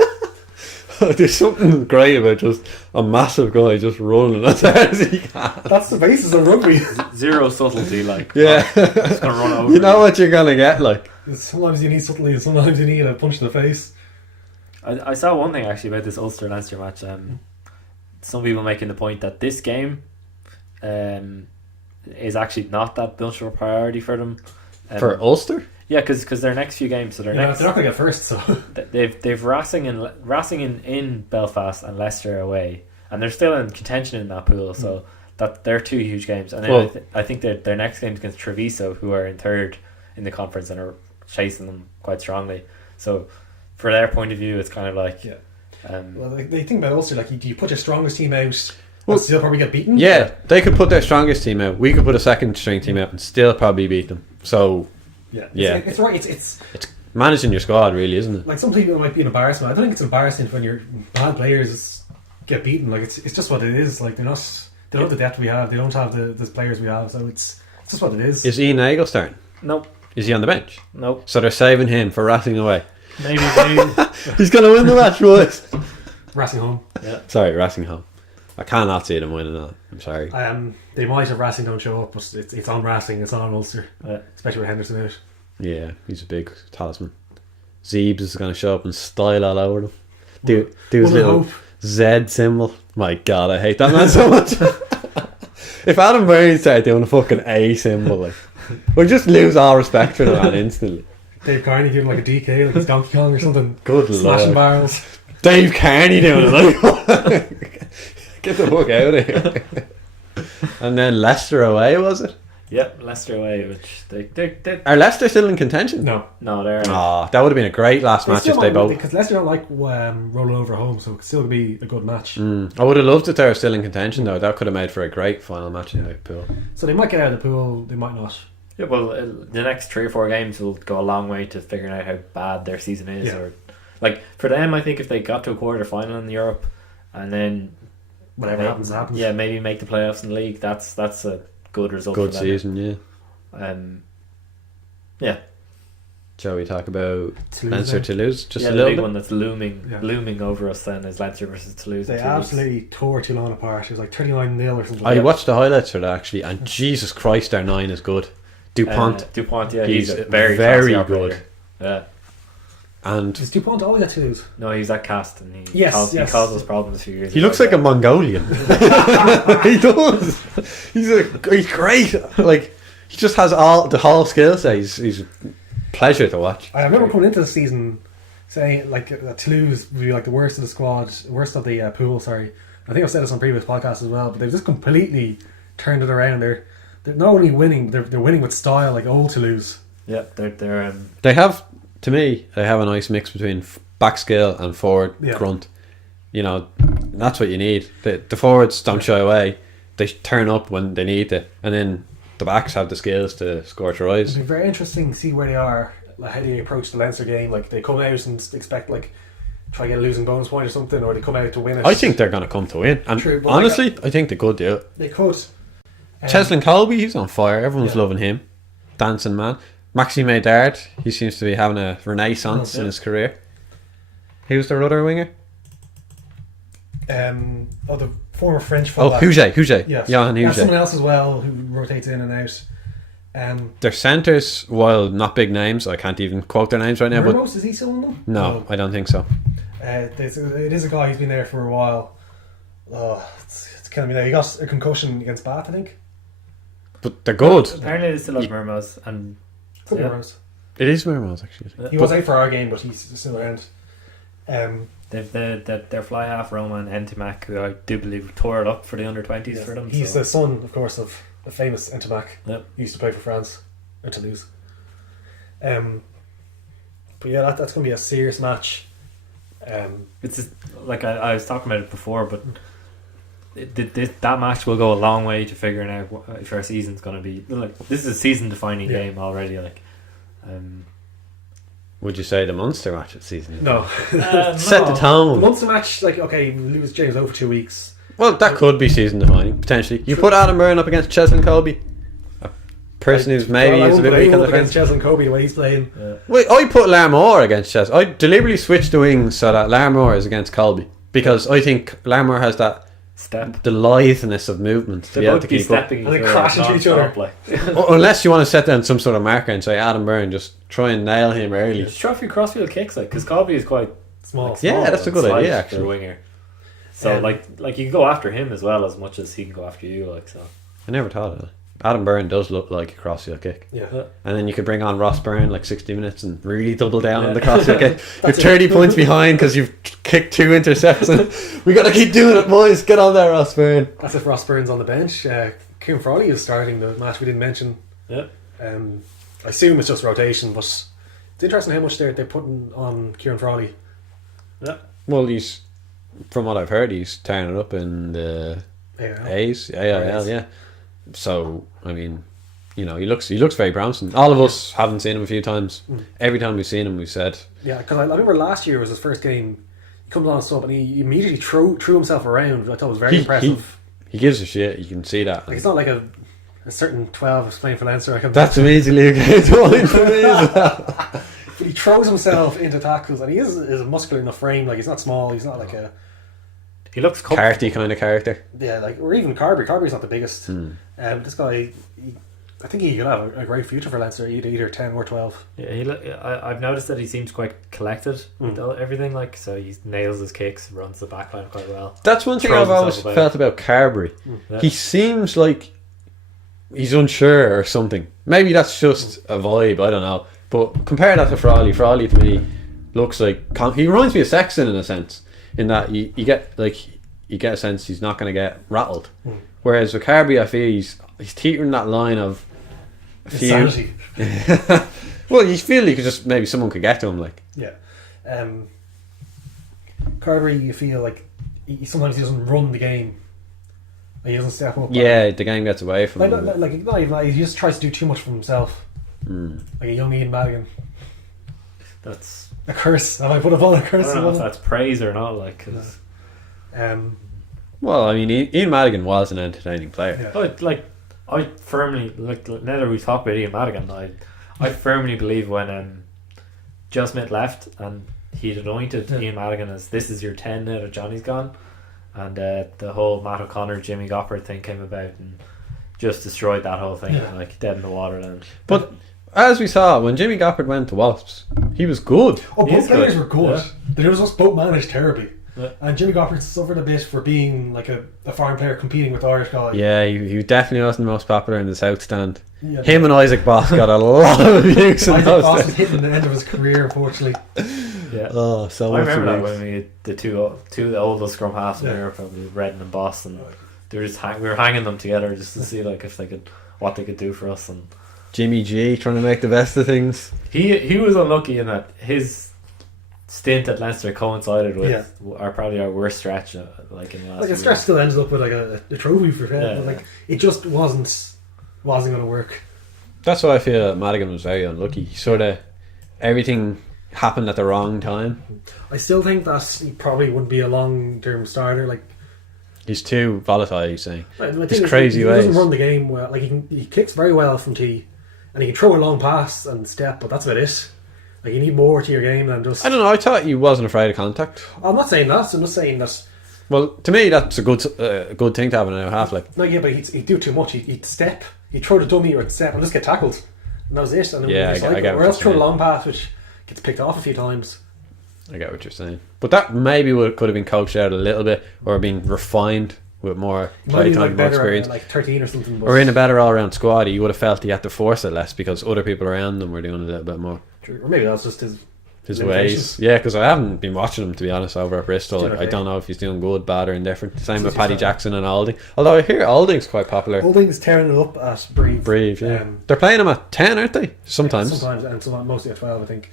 There's something great about just a massive guy just running as hard as he can. That's the basis of rugby. zero subtlety. Like, Yeah, just gonna run over. you know what you're gonna get, like. Sometimes you need subtlety, and sometimes you need a punch in the face. I saw one thing actually about this Ulster Leinster match. Some people making the point that this game is actually not that much of a priority for them. For Ulster? Yeah, because their next few games, so They're not going to get first, so they've Racing in Belfast and Leicester away, and they're still in contention in that pool. So that they're 2 huge games, and then I think their next game is against Treviso, who are in 3rd in the conference and are chasing them quite strongly. So for their point of view, it's kind of like well, they think about Ulster like you put your strongest team out, and still probably get beaten. Yeah, they could put their strongest team out. We could put a second string team out and still probably beat them. So yeah, it's right. It's managing your squad, really, isn't it? like some people might be an embarrassment. I don't think it's embarrassing when your bad players get beaten. Like it's just what it is. Like they don't have the depth we have. They don't have the players we have. So it's just what it is. Is Ian Nagel starting? nope. Is he on the bench? Nope. So they're saving him for Racing away. Maybe He's going to win the match, boys. Racing home. Sorry, Racing home. I cannot see them winning that. I'm sorry. They might have Racing don't show up, but it's on Racing. It's on Ulster, especially with Henderson out. Yeah, he's a big talisman. Zeebs is going to show up and style all over them. Do his little Z symbol. My God, I hate that man so much. If Adam Burns started doing a fucking A symbol, like, we'll just lose all respect for the man instantly. Dave Carney doing like a DK, like he's Donkey Kong or something. Good Smashing lord. barrels. Dave Carney doing it. Like, get the fuck out of here. And then Leicester away, was it? Yep, Leicester away, which they Are Leicester still in contention? No. no, they're That would have been a great last match if they both. Because Leicester don't like rolling over home, so it could still be a good match. I would have loved it. They were still in contention though. That could have made for a great final match in the pool. So they might get out of the pool, they might not. yeah. Well, the next 3 or 4 games will go a long way to figuring out how bad their season is. Yeah. Or like for them, I think if they got to a quarter final in Europe, and then Whatever happens. yeah, maybe make the playoffs in the league. That's a good result. Good for them. season, yeah. Yeah. Shall we talk about Toulouse Leinster then? Toulouse just Yeah, a the little big bit? one that's looming over us then is Leinster versus Toulouse. They in 2 weeks. absolutely tore Toulon apart. It was like 39-0 or something. I watched the highlights for that actually, and Jesus Christ, our 9 is good. Dupont, Dupont, yeah, he's he's a very very classy good. operator. Yeah. and Is Dupont always at Toulouse? No, he's at Cast and he Yes, he yes. caused us problems a few years he ago. looks like a Mongolian. He does. He's great. Like he just has all the whole skill set. He's a pleasure to watch. I remember coming into the season saying like Toulouse would be like the worst of the squad, worst of the pool. Sorry, I think I've said this on previous podcasts as well. But they've just completely turned it around. They're not only winning, they're winning with style, like old Toulouse. Yeah, they're They have, to me, they have a nice mix between back skill and forward grunt. You know, that's what you need. The forwards don't shy away. They turn up when they need it, and then the backs have the skills to score tries. It'll be very interesting to see where they are, like how they approach the Leinster game. Like they come out and expect like try to get a losing bonus point or something, or they come out to win it. I think they're going to come to win. And True, but honestly, I think they could do it. they could. Cheslin Colby, he's on fire. Everyone's Yeah. loving him. Dancing man. Maxime Dard, he seems to be having a renaissance in his career. Who's their other winger? The former French Oh, fullback. Huget. Yes. Johan Yeah, someone Huget. else as well who rotates in and out. Their centres, while not big names, I can't even quote their names right now, but Ramos, is he still in them? no, I don't think so. It is a guy who's been there for a while. Oh, it's killing me now. He got a concussion against Bath, I think. But they're good. apparently they still have Mermoz and Could be Yeah. Ramos. It is Mermoz, actually. He was out for our game, but he's still around. they've their fly half Roman Entimac, who I do believe tore it up for the under-20s for them. He's so. the son, of course, of the famous Entimac. Yep. He used to play for France or Toulouse. But yeah, that's going to be a serious match. It's just, like I was talking about it before, but that match will go a long way to figuring out if our season's going to be like. This is a season-defining game already. Like, Would you say the Munster match of season? No. Set the The tone. Munster match, like, okay, we lose James over 2 weeks. Well, that could be season defining, potentially. You put Adam Byrne up against Cheslin Colby, a person who's maybe is a bit weak on the against fence. Cheslin Kobe the way he's playing. Wait, I put Larmore against Cheslin. I deliberately switched the wings so that Larmore is against Colby, because I think Larmore has that step. the litheness of movement to They be able both to be keep up. stepping And they each other crash into each non-stop, other. like. Unless you want to set down some sort of marker and say Adam Byrne, just try and nail him early. Just try a few crossfield kicks, like, because Colby is quite Small. Yeah, that's a good slight idea, for a actually. winger. So like you can go after him as well as much as he can go after you, like so. I never thought of it. Adam Byrne does look like a crossfield kick. Yeah. And then you could bring on Ross Byrne like 60 minutes and really double down on the crossfield kick. You're That's 30 points behind because you've kicked 2 intercepts. We got to keep doing it, boys. Get on there, Ross Byrne. That's if Ross Burns on the bench. Kieran Frawley is starting the match we didn't mention. Yeah. I assume it's just rotation, but it's interesting how much they're putting on Kieran Frawley. Yeah. Well, he's, from what I've heard, he's tearing it up in the Yeah. A's, AIL, yeah. So, I mean, you know, he looks very promising. All of us haven't seen him a few times. Every time we've seen him, we've said, Yeah, because I remember last year was his first game. He comes on a sub and he immediately threw himself around, which I thought was very impressive. he gives a shit. You can see that. Like, it's not like a certain 12 is playing for Leinster. That's immediately a good point for me as well. But he throws himself into tackles, and he is a muscular enough frame. Like, he's not small. He's not like a He looks Carty kind of character. or even Carberry. Carberry's not the biggest. This guy, I think he could have a great future for Leinster, either 10 or 12. Yeah, I've noticed that he seems quite collected with everything. Like, so he nails his kicks, runs the backline quite well. That's one thing Throws I've always himself felt about Carberry. Yeah. He seems like he's unsure or something. Maybe that's just a vibe, I don't know. But compare that to Frawley. Frawley to me looks like he reminds me of Sexton in a sense, in that you get a sense he's not going to get rattled. Whereas with Carberry, I feel he's teetering that line of a few. Insanity. Well, you feel you could just maybe someone could get to him, like. Yeah. Carberry, you feel like sometimes he doesn't run the game. Like, he doesn't step up. Yeah, the game gets away from him. Not even that, he just tries to do too much for himself. Like a young Ian Madigan. That's A curse. Have I put a curse? I don't know if that's praise or not. Like, cause Well, I mean, Ian Madigan was an entertaining player. Yeah. I firmly now that we talk about Ian Madigan, I firmly believe when Joe Smith left and he'd anointed Ian Madigan as this is your 10 now that Johnny's gone, and the whole Matt O'Connor Jimmy Goppert thing came about and just destroyed that whole thing, like dead in the water then. But as we saw, when Jimmy Goppert went to Wasps, he was good. Oh, He both is players good. were good. Yeah. They were just both managed terribly. Yeah. And Jimmy Goppert suffered a bit for being like a foreign player competing with the Irish guy. Yeah, he definitely wasn't the most popular in the South Stand. Yeah. Him and Isaac Boss got a lot of abuse in I think those Boss was days. hitting the end of his career, unfortunately. Yeah. Oh, so I much remember that abuse. when we had the two of the oldest scrum halves in Yeah. Europe, probably Redden and Boston. They were just we were hanging them together just to see like if they could what they could do for us. And Jimmy G trying to make the best of things. he was unlucky in that his stint at Leinster coincided with probably our worst stretch like in the last Like a few stretch years. still ended up with like a trophy for him, Yeah. but like it just wasn't going to work. That's why I feel Madigan was very unlucky. Sort of everything happened at the wrong time. I still think that he probably wouldn't be a long-term starter. Like He's too volatile, he's saying. I think His crazy he ways. doesn't run the game well. Like he kicks very well from tee, and he can throw a long pass and step, but that's about it. Like you need more to your game than just. I don't know, I thought he wasn't afraid of contact. I'm not saying that. I'm just saying that. Well, to me, that's a good thing to have in a half. Like, No, yeah, but he'd do too much. He'd step. He'd throw the dummy or step and just get tackled, and that was it. And then Yeah, we'd I get what or else you're throw a saying. long pass, which gets picked off a few times. I get what you're saying. But that maybe could have been coached out a little bit or been refined with more Might play be time, like more better experience. at like 13 or something. But Or in a better all-round squad, he would have felt he had to force it less because other people around them were doing a little bit more. or maybe that's just his His limitations. ways. Yeah, because I haven't been watching him, to be honest, over at Bristol. Doing Like, I okay. don't know if he's doing good, bad or indifferent. Same with He's Paddy fine. Jackson and Alding. Although I hear Alding's quite popular. Holding's tearing it up at Breve. Brave, yeah. Um, They're playing him at 10, aren't they? Sometimes. Sometimes, and sometimes mostly at 12, I think.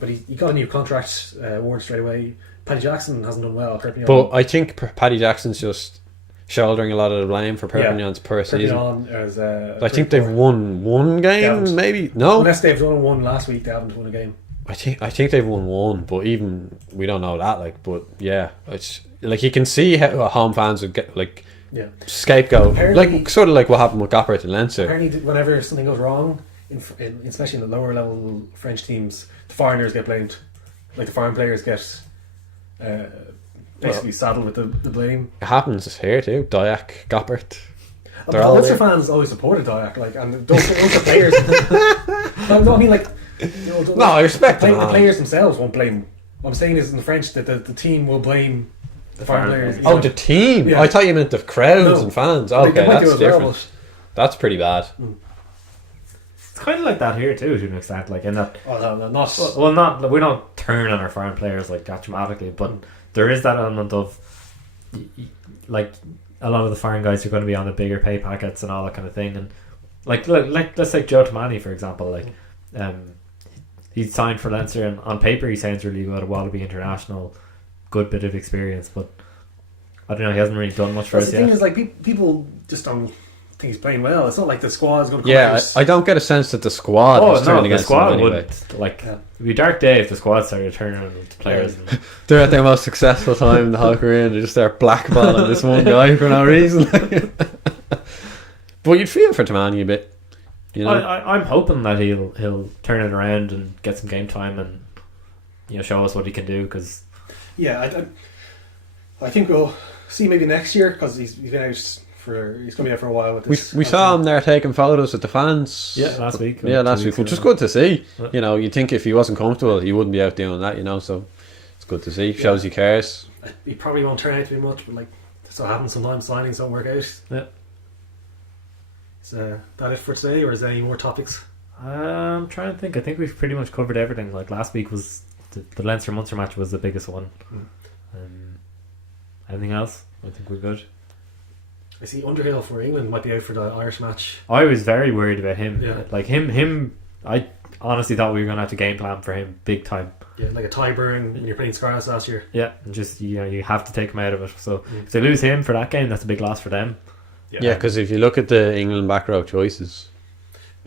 But he got a new contract award straight away. Paddy Jackson hasn't done well. Perpignan, But I think Paddy Jackson's just shouldering a lot of the blame for Yeah. Perpignan's per season. Perpignan is, I think they've won one game, haven't. maybe. No, Unless they've done one last week, they haven't won a game. I think they've won one, but even we don't know that. Like, but yeah, it's like you can see how home fans would get like Yeah. scapegoat, Apparently- like sort of like what happened with Goppert and Leinster. Apparently, whenever something goes wrong, especially in the lower level French teams, the foreigners get blamed. Like the foreign players get basically saddled with the blame. It happens here too. Dyack, Goppert. They're all Leinster there. fans always supported Dyack, like, and those the players. No, I mean, like, No, I respect the them. players themselves won't blame. What I'm saying is in the French that the team will blame the foreign players. Oh, the team. Yeah. I thought you meant the crowds No. and fans. They Okay, might do that's as well, different. That's pretty bad. It's kind of like that here too, to an extent. Like in that, but, no, not. well, not we don't turn on our foreign players like that dramatically, but there is that element of like a lot of the foreign guys are going to be on the bigger pay packets and all that kind of thing, and like let's take Joe Tamani for example. Like, he signed for Leinster, and on paper he sounds really good. A Wallaby international, good bit of experience, but I don't know. He hasn't really done much for That's us the thing yet. is, like, people just don't think he's playing well. It's not like the squad's going to come Yeah, out. I don't get a sense that the squad Oh is no, turning the against squad them anyway. would like Yeah. it'd be a dark day if the squad started turning on the players. And, They're at their most successful time in the whole career and they just start blackballing this one guy for no reason. But you'd feel for Tamani a bit, you know. I'm hoping that he'll turn it around and get some game time and show us what he can do, because Yeah, I think we'll see maybe next year, because he's been out for, he's going to be out for a while with this. we saw him there taking photos with the fans. last week. Yeah, last week, which was good to see. Yeah. You'd think if he wasn't comfortable, he wouldn't be out doing that. So it's good to see. Shows he cares. He probably won't turn out to be much, but like, so happens sometimes. Signings don't work out. Yeah. Is that it for today, or is there any more topics? I'm trying to think. I think we've pretty much covered everything. Like last week was the Leinster Munster match was the biggest one. Anything else? I think we're good. I see Underhill for England might be out for the Irish match. I was very worried about him. Yeah. Like him. I honestly thought we were going to have to game plan for him big time. Yeah, like a Tyburn when you're playing Scarlets last year. Yeah, and just you have to take him out of it. So if they lose him for that game, that's a big loss for them. Yeah, because if you look at the England back row choices,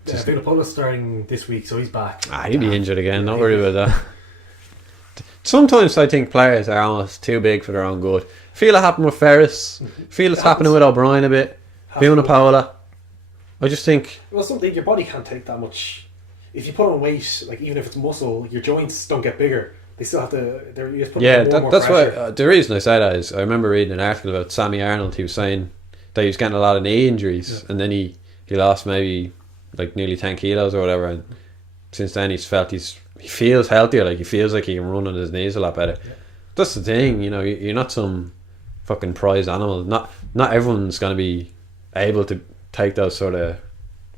Vunipola starting this week, so he's back. he'll be injured again. Don't worry about that. Sometimes I think players are almost too big for their own good. Feel it happened with Ferris. Feel it's happening with O'Brien a bit. Vunipola. I just think. Well, something your body can't take that much. If you put on weight, like even if it's muscle, your joints don't get bigger. They still have to. You just put more That's why. pressure. The reason I say that is I remember reading an article about Sammy Arnold. He was saying that he was getting a lot of knee injuries, and then he lost maybe like nearly 10 kilos or whatever, and since then he feels healthier. Like he feels like he can run on his knees a lot better. Yeah. That's the thing, you're not some fucking prize animal. Not everyone's going to be able to take those sort of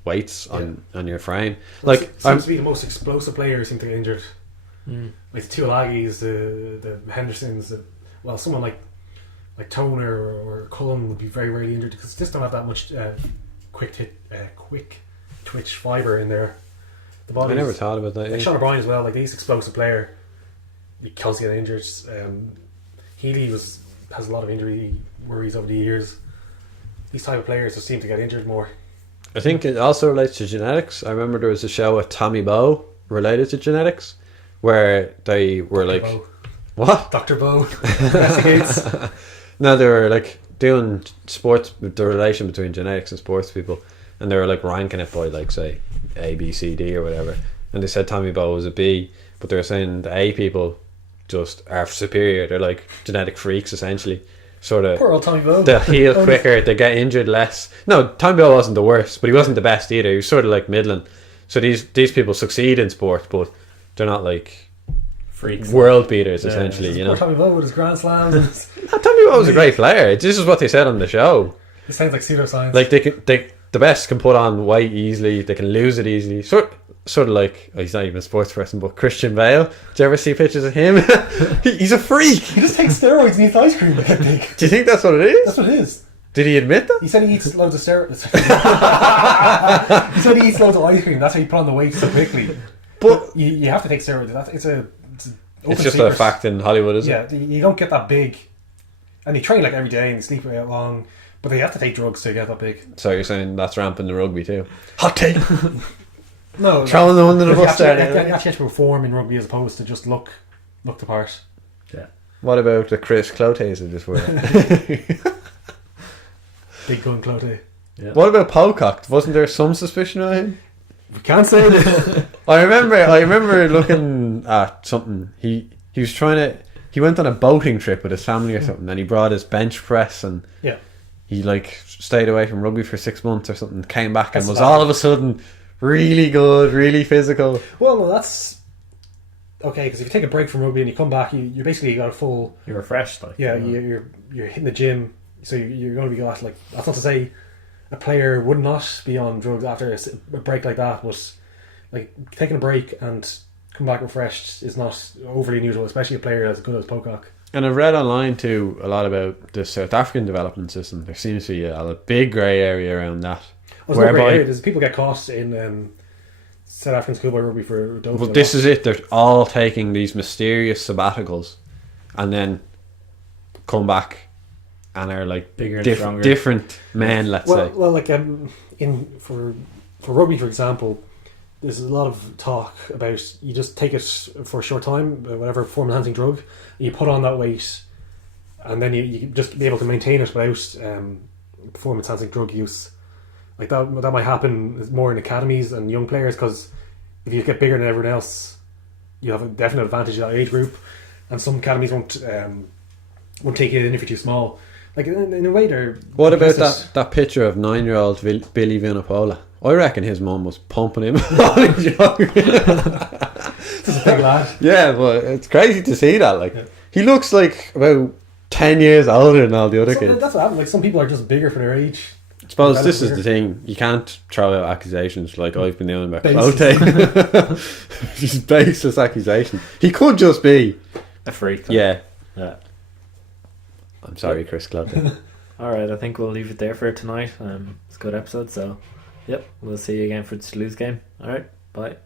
weights on your frame. Well, like seems to be the most explosive players seem to get injured. Like the Tuolagis, the Hendersons, someone like Toner or Cullen would be very rarely injured because they just don't have that much quick twitch fibre in there. I never thought about that. Like Sean O'Brien as well, like he's an explosive player because he got injured. Healy has a lot of injury worries over the years. These type of players just seem to get injured more. I think it also relates to genetics. I remember there was a show with Tommy Bowe related to genetics where they were Dr. like Bowe. What? Dr. Bowe investigates. No, they were like doing sports, the relation between genetics and sports people, and they were like ranking it by like say A, B, C, D or whatever, and they said Tommy Bowe was a B, but they were saying the A people just are superior. They're like genetic freaks essentially. Sort of poor old Tommy Bowe. They heal quicker, they get injured less. No, Tommy Bowe wasn't the worst, but he wasn't the best either. He was sort of like middling. So these people succeed in sport, but they're not like freaks, world beaters essentially. Poor Tommy Bowe with his grand slams. Tommy Bowe was a great player. This is what they said on the show. It sounds like pseudoscience. Like the best can put on weight easily. They can lose it easily. Sort of like he's not even a sports person, but Christian Bale. Did you ever see pictures of him? He's a freak. He just takes steroids and eats ice cream to get big. Do you think that's what it is? That's what it is. Did he admit that? He said he eats loads of steroids. He said he eats loads of ice cream. That's how you put on the weight so quickly. But you have to take steroids. It's just a fact in Hollywood, isn't it? Yeah, you don't get that big. And you train like every day and you sleep out long. But they have to take drugs to get that big. So you're saying that's rampant in rugby too? Hot take. No, throwing them under the bus there. You actually have to perform in rugby as opposed to just look the part. Yeah. What about the Chris Clotes who just were? Big gun Clote. Yeah. What about Pocock? Wasn't there some suspicion of him? We can't say that. I remember looking at something. He was trying to. He went on a boating trip with his family or something, and he brought his bench press and. Yeah. He like stayed away from rugby for 6 months or something. Came back and was all of a sudden really good, really physical. Well, no, that's okay because if you take a break from rugby and you come back, you basically got a full. You're refreshed, like you're hitting the gym, so you're going to be got like. That's not to say a player would not be on drugs after a break like that, but like taking a break and come back refreshed is not overly unusual, especially a player as good as Pocock. And I've read online too a lot about the South African development system. There seems to be a big grey area around that. Whereby people get caught in South African schoolboy rugby for doping. But this is it. They're all taking these mysterious sabbaticals, and then come back and are like bigger, and stronger, different men. Let's say. Well, like for rugby, for example, there's a lot of talk about you just take it for a short time, whatever performance enhancing drug, and you put on that weight, and then you just be able to maintain it without performance enhancing drug use. Like that might happen more in academies and young players because if you get bigger than everyone else, you have a definite advantage in that age group, and some academies won't take it in if you're too small. Like in a way, they're. What about that picture of 9-year-old Billy Vunipola? I reckon his mum was pumping him. He's a big lad. Yeah, but it's crazy to see that. Like he looks like about 10 years older than all the other kids. That's what happens. Like some people are just bigger for their age. I suppose this is the thing. You can't throw out accusations like I've been doing about Clote. These baseless accusations. He could just be a freak. Yeah. I'm sorry, Chris Clote. Alright, I think we'll leave it there for tonight. It's a good episode, so yep, we'll see you again for the Toulouse game. Alright, bye.